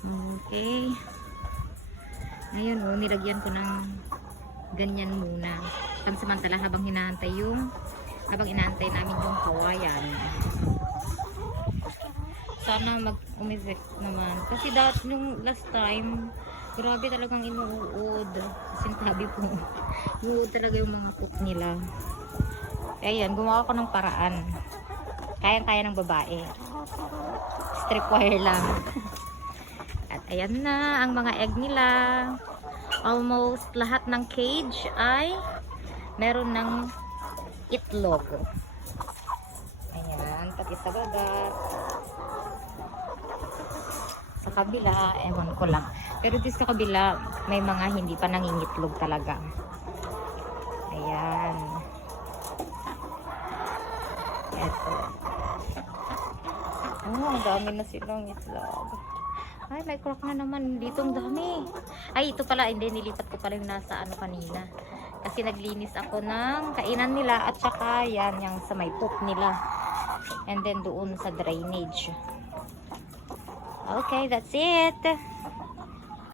Okay. Ngayon, nilagyan ko ng ganyan muna. Pansamantala habang inaantay namin yung kawayan. Sana mag-umizek naman. Kasi nung last time, grabe talagang inuud. Sintabi po. Inuud talaga yung mga cook nila. Ayan, gumawa ko ng paraan. Kayang-kaya ng babae. Strip wire lang. At ayan na ang mga egg nila. Almost lahat ng cage ay meron ng itlog. Ayan, pati sa baba. Sa kabila, ewan ko lang. Pero dito sa kabila, may mga hindi pa nangingitlog talaga. Ayan. Eto. Oh, ang dami na silang itlog. Ay, may crack na naman. Dito ang dami. Ay, ito pala. Hindi, nilipat ko pala yung nasa ano kanina. Kasi naglinis ako ng kainan nila at saka yan, yung sa may poop nila. And then doon sa drainage. Okay, that's it.